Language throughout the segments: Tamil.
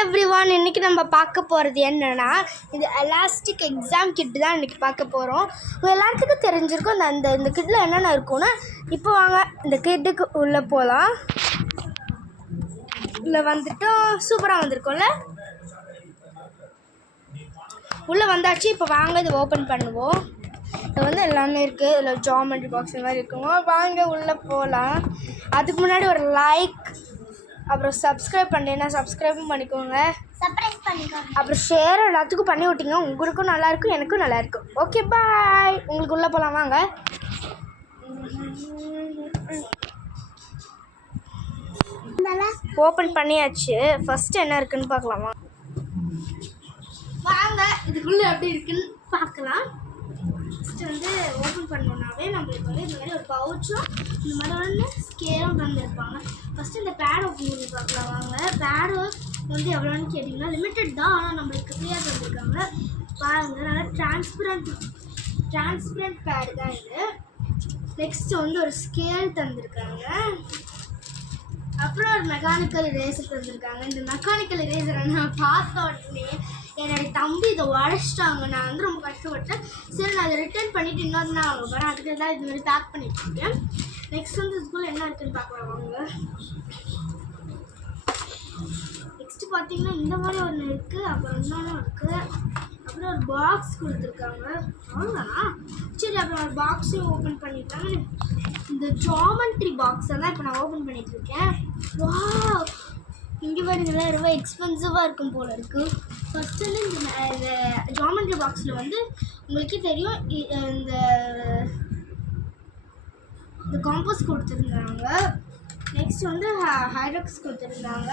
எவ்ரிவான் இன்றைக்கி நம்ம பார்க்க போகிறது என்னென்னா இது எலாஸ்டிக் எக்ஸாம் கிட்டு தான் இன்றைக்கி பார்க்க போகிறோம். எல்லாத்துக்கும் தெரிஞ்சிருக்கும் இந்த கிட்டில் என்னென்ன இருக்கும்னா, இப்போ வாங்க இந்த கிட்டுக்கு உள்ளே போகலாம். உள்ளே வந்துட்டு சூப்பராக வந்திருக்கோம்ல, உள்ளே வந்தாச்சு. இப்போ வாங்க இது ஓப்பன் பண்ணுவோம். இது வந்து எல்லாமே இருக்குது. இதில் ஜாமெட்ரி பாக்ஸ் இந்த மாதிரி இருக்குங்க. வாங்க உள்ளே போகலாம். அதுக்கு முன்னாடி ஒரு லைக், அப்புறம் சப்ஸ்கிரைப் பண்ணிட்டேன்னா சப்ஸ்கிரைபும் பண்ணிக்கோங்க, அப்புறம் ஷேர் எல்லாத்துக்கும் பண்ணி விட்டிங்க. உங்களுக்கும் நல்லாயிருக்கும், எனக்கும் நல்லாயிருக்கும். Okay bye. உங்களுக்கு உள்ளே போகலாம் வாங்க. ஓப்பன் பண்ணியாச்சு. ஃபஸ்ட்டு என்ன இருக்குதுன்னு பார்க்கலாமா? வாங்க இதுக்குள்ளே எப்படி இருக்குன்னு பார்க்கலாம். ஃபஸ்ட்டு வந்து ஓப்பன் பண்ணோன்னாவே நம்மளுக்கு வந்து இந்த மாதிரி ஒரு பவுச்சும் இந்த மாதிரி ஒன்று ஸ்கேலும் தந்துருப்பாங்க. ஃபஸ்ட்டு இந்த பேட் ஓப்பன் பண்ணி பார்க்கலாம் வாங்க. பேடு வந்து எவ்வளோன்னு கேட்டிங்கன்னா லிமிட்டட் தான், ஆனால் நம்மளுக்கு ஃப்ரீயாக தந்துருக்காங்க. பாருங்கள், நல்லா டிரான்ஸ்பரண்ட் பேடு தான் இது. நெக்ஸ்ட்டு வந்து ஒரு ஸ்கேல் தந்துருக்காங்க. அப்புறம் ஒரு மெக்கானிக்கல் இரேசர் தந்துருக்காங்க. இந்த மெக்கானிக்கல் இரேசரை நான் பார்த்த உடனே என்னுடைய தம்பி இதை உடச்சிட்டாங்க. நான் வந்து ரொம்ப கஷ்டப்பட்டேன். சரி, நான் அதை ரிட்டர்ன் பண்ணிவிட்டு இன்னொரு நான் அவங்க வரேன். அதுக்கு தான் இது மாதிரி பேக் பண்ணிட்டுருக்கேன். நெக்ஸ்ட் வந்து இதுக்குள்ளே என்ன இருக்குதுன்னு பார்க்கலாம் வாங்க. நெக்ஸ்ட்டு பார்த்தீங்கன்னா இந்த மாதிரி ஒன்று இருக்குது, அப்புறம் இன்னொன்று இருக்குது, அப்புறம் ஒரு பாக்ஸ் கொடுத்துருக்காங்க. அவ்வளோதானா? சரி, அப்புறம் ஒரு பாக்ஸையும் ஓப்பன் பண்ணிட்டாங்க. இந்த ஜாமெட்ரி பாக்ஸை தான் இப்போ நான் ஓப்பன் பண்ணிகிட்ருக்கேன். வா, இங்கே பாருங்களா, ரொம்ப எக்ஸ்பென்சிவாக இருக்கும் போல் இருக்குது. ஃபஸ்ட்டு வந்து இந்த ஜாமெட்ரி பாக்ஸில் வந்து உங்களுக்கே தெரியும், இந்த காம்பஸ் கொடுத்துருந்தாங்க. நெக்ஸ்ட் வந்து ஹைட்ராக்ஸ் கொடுத்துருந்தாங்க.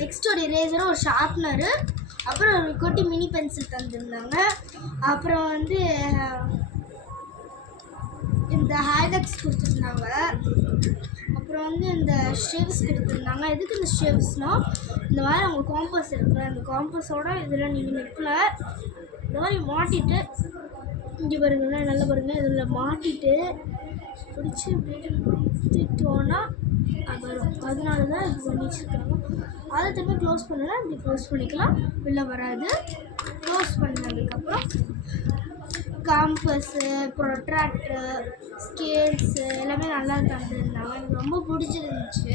நெக்ஸ்ட் ஒரு இரேசரும் ஒரு ஷார்ப்னரு, அப்புறம் ஒரு குட்டி மினி பென்சில் தந்துருந்தாங்க. அப்புறம் வந்து இந்த ஹைட்ராக்ஸ் கொடுத்துருந்தாங்க. அப்புறம் வந்து இந்த ஷேவ்ஸ் கொடுத்துருந்தாங்க. எதுக்கு இந்த ஷேவ்ஸ்னால், இந்த மாதிரி அவங்க காம்பஸ் இருக்குல்ல, அந்த காம்பஸோட இதில் நீங்கள் நெக்கில் இந்த மாதிரி மாட்டிட்டு, இங்கே பாருங்கன்னா நல்லா பாருங்கள், இதில் மாட்டிட்டு பிடிச்சி மாட்டிட்டோன்னா அது வரும். அதனால தான் இது பண்ணி வச்சுருக்காங்க. அதை திரும்ப க்ளோஸ் பண்ணலாம், இப்படி க்ளோஸ் பண்ணிக்கலாம், வெளில வராது. க்ளோஸ் பண்ணதுக்கப்புறம் காம்பஸ்ஸு, ப்ரொட்ராக்டரு, ஸ்கேல்ஸு எல்லாமே நல்லா தந்துருந்தாங்க. எனக்கு ரொம்ப பிடிச்சிருந்துச்சு.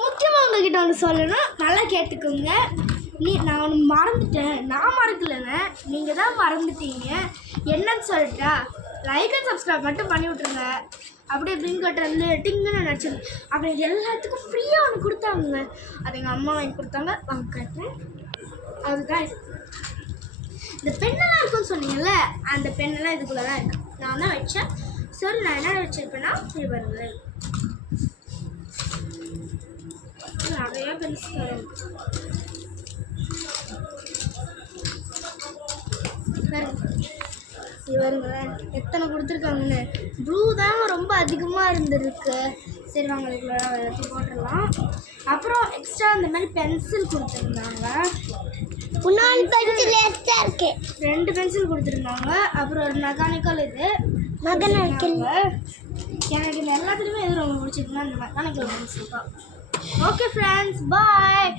முக்கியமாக உங்கள்கிட்ட ஒன்று சொல்லணும், நல்லா கேட்டுக்கோங்க. நான் ஒன்று மறந்துட்டேன். நான் மறக்கலைங்க, நீங்கள் தான் மறந்துட்டீங்க. என்னன்னு சொல்லிட்டா, லைக் அண்ட் சப்ஸ்கிரைப் மட்டும் பண்ணி விட்ருங்க. அப்படி இப்படின்னு கேட்டு டிங்குன்னு நினச்சிருங்க. அப்படி எல்லாத்துக்கும் ஃப்ரீயாக ஒன்று கொடுத்தாங்க. அது எங்கள் அம்மா வாங்கி கொடுத்தாங்க. வாங்க கேட்டேன். அதுதான் இந்த பெண்ணெல்லாம் இருக்குன்னு சொன்னீங்கல்ல, அந்த பெண்ணெல்லாம் இதுக்குள்ளே தான் இருக்குது. நான் தான் வச்சேன். சரி, நான் என்ன வச்சுருப்பேன்னா, இது பாருங்களேன், நிறைய பென்சில் தரும். இவருங்களேன் எத்தனை கொடுத்துருக்காங்கன்னு. ப்ளூ தாங்க ரொம்ப அதிகமாக இருந்திருக்கு. சரி வாங்க, இதுக்குள்ள எல்லாத்தையும் போட்டுடலாம். அப்புறம் எக்ஸ்ட்ரா இந்த மாதிரி பென்சில் கொடுத்துருந்தாங்க. 2 பென்சில் கொடுத்துருந்தாங்க. அப்புறம் ஒரு மெக்கானிக்கல் எனக்கு இந்த எல்லாத்துலேயுமே எது ரொம்ப பிடிச்சிருக்குன்னா இந்த மெக்கானிக்கல் பென்சில் தான். ஓகே ஃப்ரெண்ட்ஸ், பாய்.